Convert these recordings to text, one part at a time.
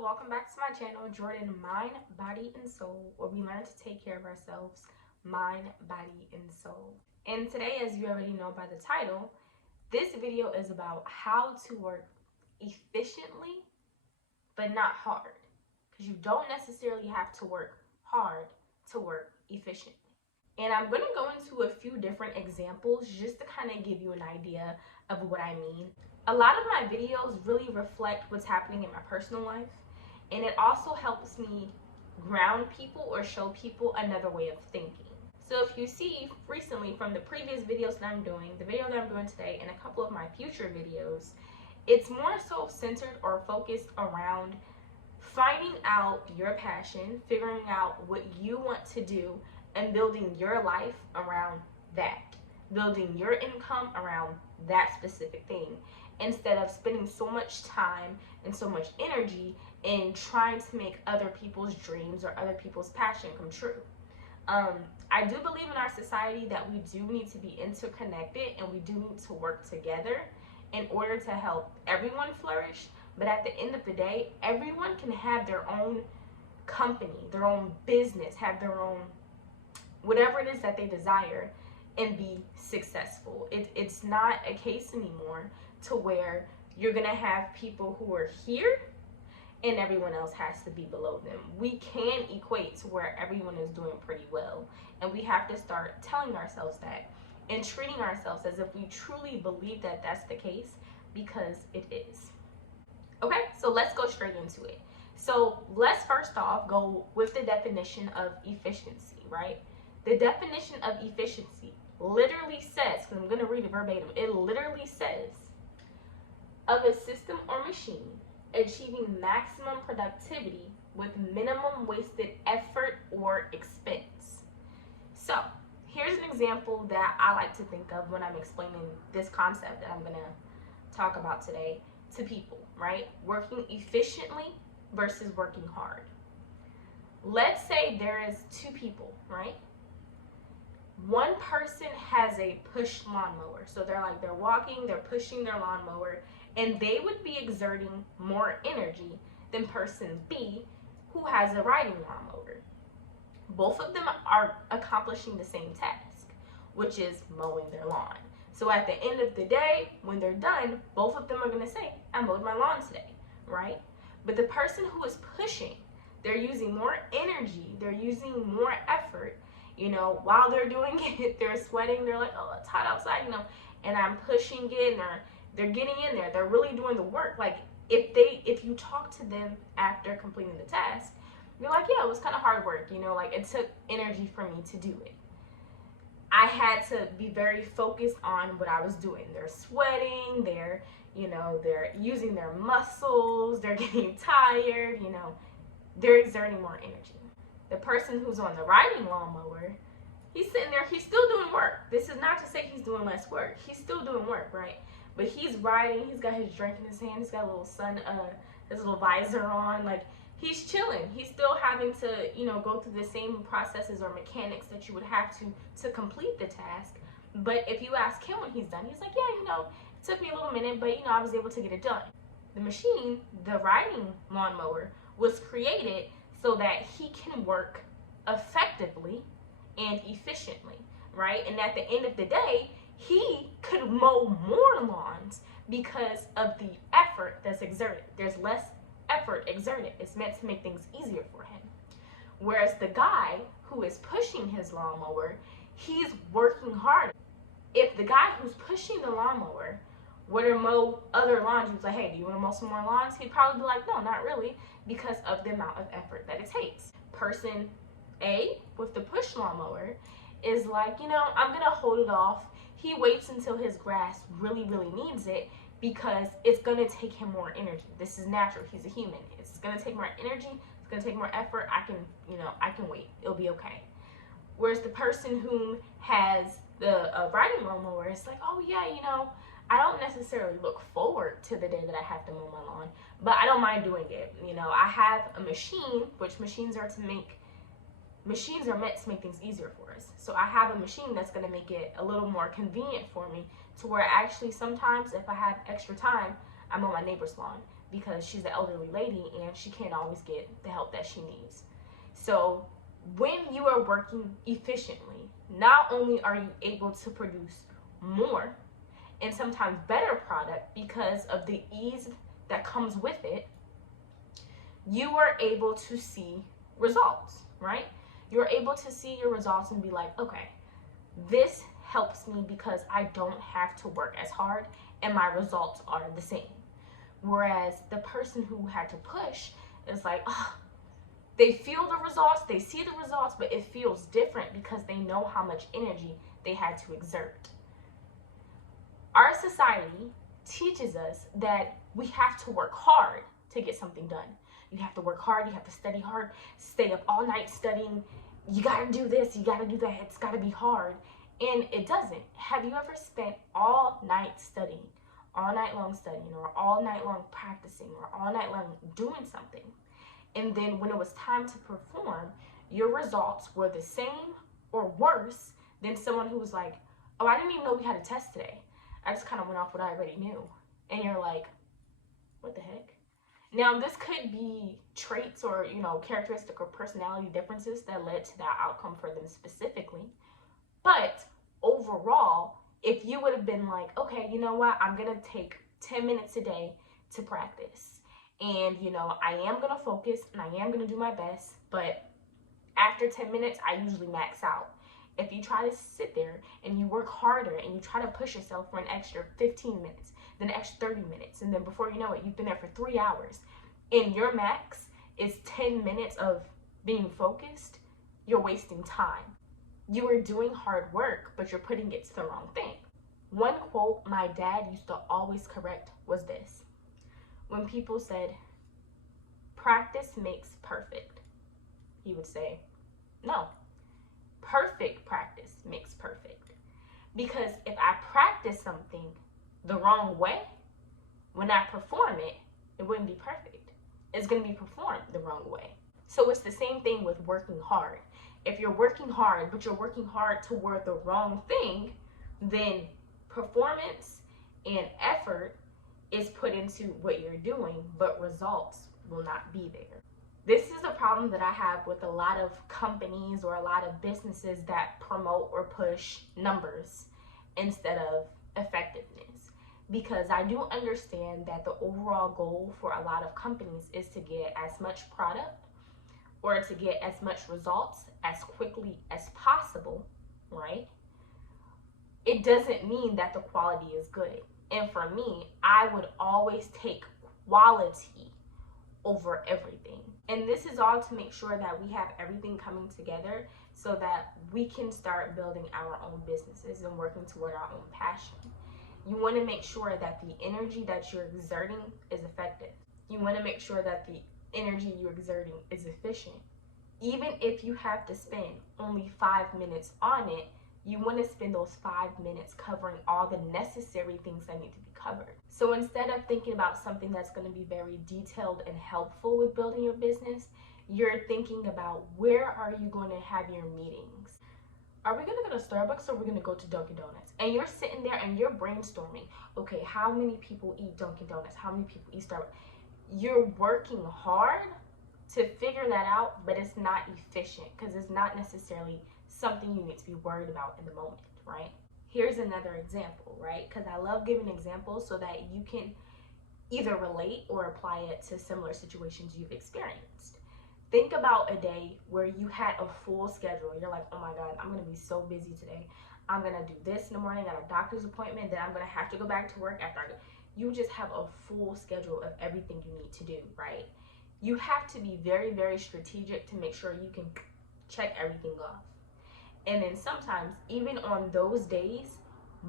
welcome back to my channel, Jordan Mind, Body, and Soul, where we learn to take care of ourselves, mind, body, and soul. And today, as you already know by the title, this video is about how to work efficiently, but not hard. Because you don't necessarily have to work hard to work efficiently. And I'm going to go into a few different examples just to kind of give you an idea of what I mean. A lot of my videos really reflect what's happening in my personal life, and it also helps me ground people or show people another way of thinking. So if you see recently from the previous videos that I'm doing, the video that I'm doing today, and a couple of my future videos, it's more so centered or focused around finding out your passion, figuring out what you want to do, and building your life around that. Building your income around that specific thing, instead of spending so much time and so much energy in trying to make other people's dreams or other people's passion come true. I do believe in our society that we do need to be interconnected and we do need to work together in order to help everyone flourish. But at the end of the day, everyone can have their own company, their own business, have their own whatever it is that they desire, and be successful. It's not a case anymore to where you're gonna have people who are here and everyone else has to be below them. We can equate to where everyone is doing pretty well, and we have to start telling ourselves that and treating ourselves as if we truly believe that that's the case, because it is. Okay, so let's go straight into it. So let's first off go with the definition of efficiency, right? The definition of efficiency literally says, because I'm going to read it verbatim, it literally says, of a system or machine achieving maximum productivity with minimum wasted effort or expense. So here's an example that I like to think of when I'm explaining this concept that I'm going to talk about today to people, right? Working efficiently versus working hard. Let's say there is two people, right? One person has a push lawnmower. So they're walking, they're pushing their lawnmower, and they would be exerting more energy than person B, who has a riding lawnmower. Both of them are accomplishing the same task, which is mowing their lawn. So at the end of the day, when they're done, both of them are going to say, I mowed my lawn today, right? But the person who is pushing, they're using more energy, they're using more effort. While they're doing it, they're sweating, they're like, oh, it's hot outside, and I'm pushing it, and they're getting in there, they're really doing the work. Like, if you talk to them after completing the task, you're like, yeah, it was kind of hard work, like it took energy for me to do it. I had to be very focused on what I was doing. They're sweating, they're using their muscles, they're getting tired, they're exerting more energy. The person who's on the riding lawnmower, he's sitting there, he's still doing work. This is not to say he's doing less work. He's still doing work, right? But he's riding, he's got his drink in his hand, he's got a little his little visor on, like he's chilling. He's still having to, go through the same processes or mechanics that you would have to complete the task. But if you ask him when he's done, he's like, yeah, it took me a little minute, but I was able to get it done. The machine, the riding lawnmower, was created so that he can work effectively and efficiently, right? And at the end of the day, he could mow more lawns because of the effort that's exerted. There's less effort exerted. It's meant to make things easier for him. Whereas the guy who is pushing his lawnmower, he's working harder. If the guy who's pushing the lawnmower were to mow other lawns, he was like, hey, do you want to mow some more lawns? He'd probably be like, no, not really, because of the amount of effort that it takes. Person A with the push lawnmower is like, I'm going to hold it off. He waits until his grass really, really needs it because it's going to take him more energy. This is natural. He's a human. It's going to take more energy. It's going to take more effort. I can wait. It'll be okay. Whereas the person who has the riding lawnmower is like, oh yeah, I don't necessarily look forward to the day that I have to mow my lawn, but I don't mind doing it. I have a machine, which machines are meant to make things easier for us. So I have a machine that's going to make it a little more convenient for me, to where actually sometimes if I have extra time, I mow my neighbor's lawn. because she's an elderly lady and she can't always get the help that she needs. So when you are working efficiently, not only are you able to produce more and sometimes better product because of the ease that comes with it, you are able to see results, right? You're able to see your results and be like, okay, this helps me because I don't have to work as hard and my results are the same. Whereas the person who had to push is like, oh, they feel the results, they see the results, but it feels different because they know how much energy they had to exert. Our society teaches us that we have to work hard to get something done. You have to work hard, you have to study hard, stay up all night studying. You gotta do this, you gotta do that, it's gotta be hard. And it doesn't. Have you ever spent all night studying, all night long studying, or all night long practicing, or all night long doing something? And then when it was time to perform, your results were the same or worse than someone who was like, oh, I didn't even know we had a test today. I just kind of went off what I already knew. And you're like, what the heck? Now, this could be traits or, characteristic or personality differences that led to that outcome for them specifically. But overall, if you would have been like, okay, you know what? I'm going to take 10 minutes a day to practice. And, I am going to focus and I am going to do my best. But after 10 minutes, I usually max out. If you try to sit there and you work harder and you try to push yourself for an extra 15 minutes, then an extra 30 minutes, and then before you know it, you've been there for 3 hours, and your max is 10 minutes of being focused, you're wasting time. You are doing hard work, but you're putting it to the wrong thing. One quote my dad used to always correct was this. When people said, practice makes perfect, he would say, no. Perfect practice makes perfect. Because if I practice something the wrong way, when I perform it, it wouldn't be perfect. It's going to be performed the wrong way. So it's the same thing with working hard. If you're working hard, but you're working hard toward the wrong thing, then performance and effort is put into what you're doing, but results will not be there. This is a problem that I have with a lot of companies or a lot of businesses that promote or push numbers instead of effectiveness. Because I do understand that the overall goal for a lot of companies is to get as much product or to get as much results as quickly as possible, right? It doesn't mean that the quality is good. And for me, I would always take quality over everything. And this is all to make sure that we have everything coming together so that we can start building our own businesses and working toward our own passion. You want to make sure that the energy that you're exerting is effective. You want to make sure that the energy you're exerting is efficient. Even if you have to spend only 5 minutes on it, you want to spend those 5 minutes covering all the necessary things that need to be covered. So instead of thinking about something that's going to be very detailed and helpful with building your business, you're thinking about where are you going to have your meetings? Are we going to go to Starbucks or are we going to go to Dunkin' Donuts? And you're sitting there and you're brainstorming, okay, how many people eat Dunkin' Donuts? How many people eat Starbucks? You're working hard to figure that out, but it's not efficient because it's not necessarily something you need to be worried about in the moment, right? Here's another example, right? Because I love giving examples so that you can either relate or apply it to similar situations you've experienced. Think about a day where you had a full schedule. You're like, oh my God, I'm going to be so busy today. I'm going to do this in the morning, I got a doctor's appointment, then I'm going to have to go back to work after you just have a full schedule of everything you need to do, right? You have to be very, very strategic to make sure you can check everything off. And then sometimes, even on those days,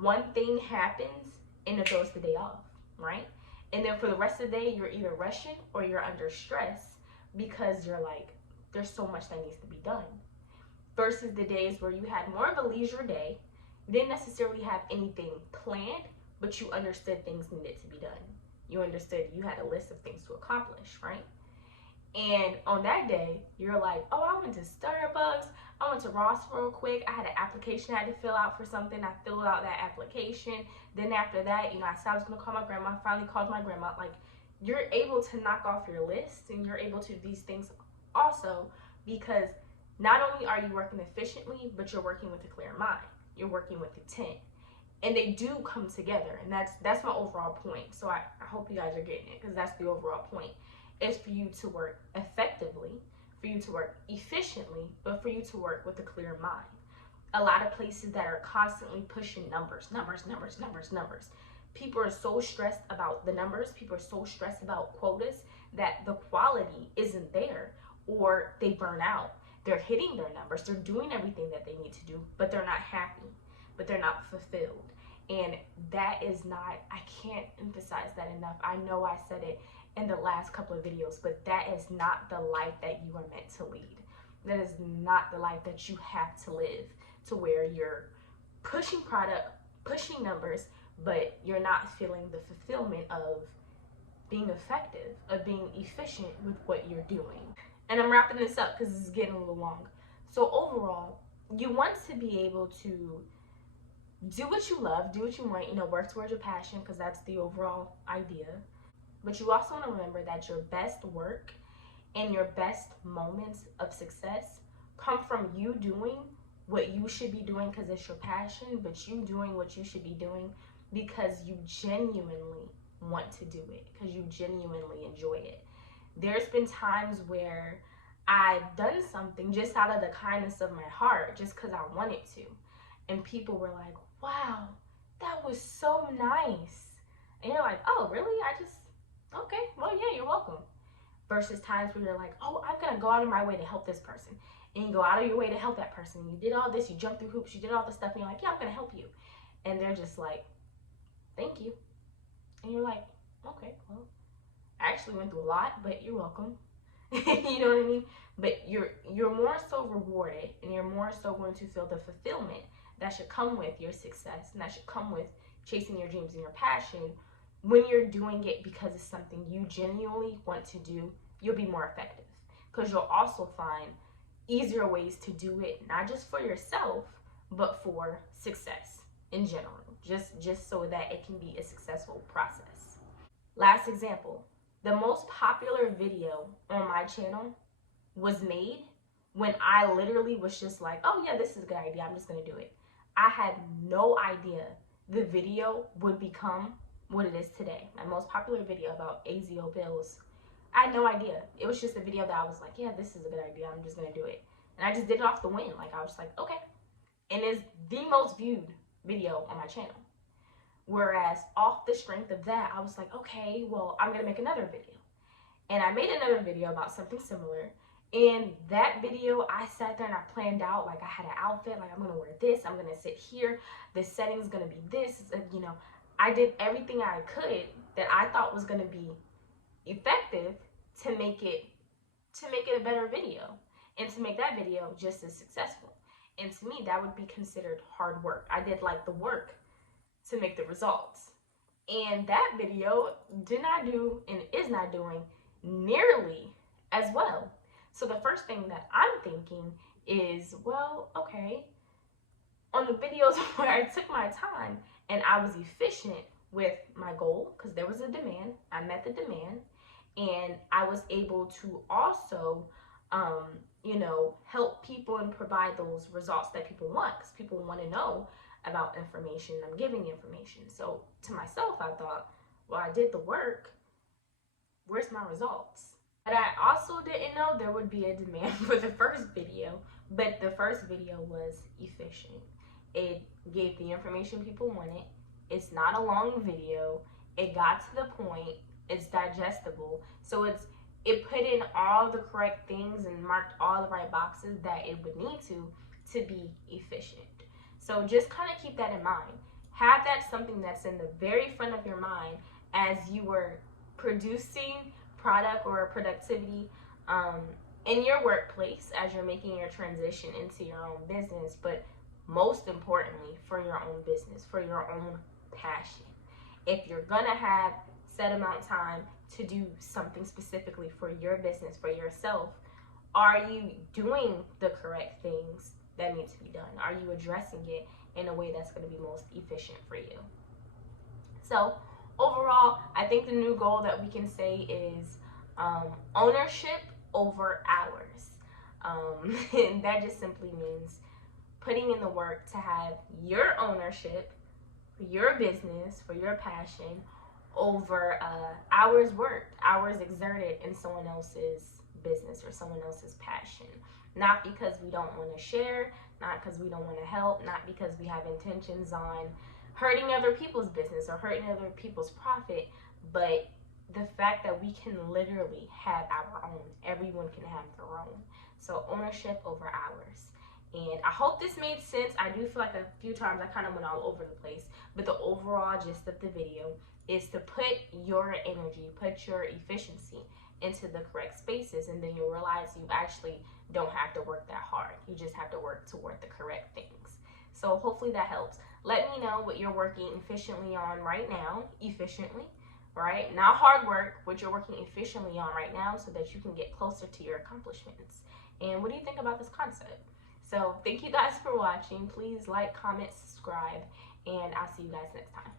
one thing happens and it throws the day off, right? And then for the rest of the day, you're either rushing or you're under stress because you're like, there's so much that needs to be done. Versus the days where you had more of a leisure day, you didn't necessarily have anything planned, but you understood things needed to be done. You understood you had a list of things to accomplish, right? And on that day, you're like, oh, I went to Starbucks, I went to Ross real quick, I had an application I had to fill out for something, I filled out that application, then after that, I said I was going to call my grandma, I finally called my grandma. Like, you're able to knock off your list, and you're able to do these things also because not only are you working efficiently, but you're working with a clear mind. You're working with intent. And they do come together, and that's my overall point. So I hope you guys are getting it, because that's the overall point, is for you to work effectively, for you to work efficiently, but for you to work with a clear mind. A lot of places that are constantly pushing numbers. People are so stressed about the numbers, people are so stressed about quotas, that the quality isn't there, or they burn out. They're hitting their numbers, they're doing everything that they need to do, but they're not happy, but they're not fulfilled. And that is not, I can't emphasize that enough. I know I said it in the last couple of videos, but that is not the life that you are meant to lead. That is not the life that you have to live, to where you're pushing product, pushing numbers, but you're not feeling the fulfillment of being effective, of being efficient with what you're doing. And I'm wrapping this up because this is getting a little long. So overall, you want to be able to do what you love, do what you want, work towards your passion, because that's the overall idea. But you also want to remember that your best work and your best moments of success come from you doing what you should be doing because it's your passion, but you doing what you should be doing because you genuinely want to do it, because you genuinely enjoy it. There's been times where I've done something just out of the kindness of my heart, just because I wanted to. And people were like, wow, that was so nice. And you're like, oh, really? Okay, well, yeah, you're welcome. Versus times where you're like, oh, I'm going to go out of my way to help this person. And you go out of your way to help that person. You did all this, you jumped through hoops, you did all this stuff, and you're like, yeah, I'm going to help you. And they're just like, thank you. And you're like, okay, well, I actually went through a lot, but you're welcome. You know what I mean? But you're more so rewarded, and you're more so going to feel the fulfillment that should come with your success, and that should come with chasing your dreams and your passion. When you're doing it because it's something you genuinely want to do, you'll be more effective, because you'll also find easier ways to do it, not just for yourself, but for success in general, just so that it can be a successful process. Last example, the most popular video on my channel was made when I literally was just like, oh yeah, this is a good idea, I'm just gonna do it. I had no idea the video would become what it is today. My most popular video about AZO bills. I had no idea. It was just a video that I was like, yeah, this is a good idea, I'm just gonna do it. And I just did it off the whim. Like, I was just like, okay. And it's the most viewed video on my channel. Whereas off the strength of that, I was like, okay, well, I'm gonna make another video. And I made another video about something similar. In that video, I sat there and I planned out, like, I had an outfit, like, I'm gonna wear this, I'm gonna sit here, the setting's gonna be this, I did everything I could that I thought was gonna be effective to make it a better video, and to make that video just as successful. And to me, that would be considered hard work. I did like the work to make the results. And that video did not do, and is not doing, nearly as well. So the first thing that I'm thinking is, well, okay, on the videos where I took my time and I was efficient with my goal, because there was a demand, I met the demand, and I was able to also, help people and provide those results that people want, because people want to know about information. I'm giving information. So to myself, I thought, well, I did the work, where's my results? But I also didn't know there would be a demand for the first video, but the first video was efficient. It gave the information people wanted. It's not a long video. It got to the point. It's digestible. So it put in all the correct things and marked all the right boxes that it would need to be efficient. So just kind of keep that in mind. Have that something that's in the very front of your mind as you were producing product or productivity in your workplace, as you're making your transition into your own business, but most importantly, for your own business, for your own passion. If you're gonna have set amount of time to do something specifically for your business, for yourself, are you doing the correct things that need to be done? Are you addressing it in a way that's going to be most efficient for you? So overall, I think the new goal that we can say is ownership over hours. And that just simply means putting in the work to have your ownership for your business, for your passion, over hours worked, hours exerted in someone else's business or someone else's passion. Not because we don't want to share, not because we don't want to help, not because we have intentions on hurting other people's business or hurting other people's profit, but the fact that we can literally have our own. Everyone can have their own. So ownership over hours. And I hope this made sense. I do feel like a few times I kind of went all over the place, but the overall gist of the video is to put your energy, put your efficiency into the correct spaces, and then you'll realize you actually don't have to work that hard. You just have to work toward the correct things. So hopefully that helps. Let me know what you're working efficiently on right now, efficiently, right? Not hard work, what you're working efficiently on right now so that you can get closer to your accomplishments. And what do you think about this concept? So thank you guys for watching. Please like, comment, subscribe, and I'll see you guys next time.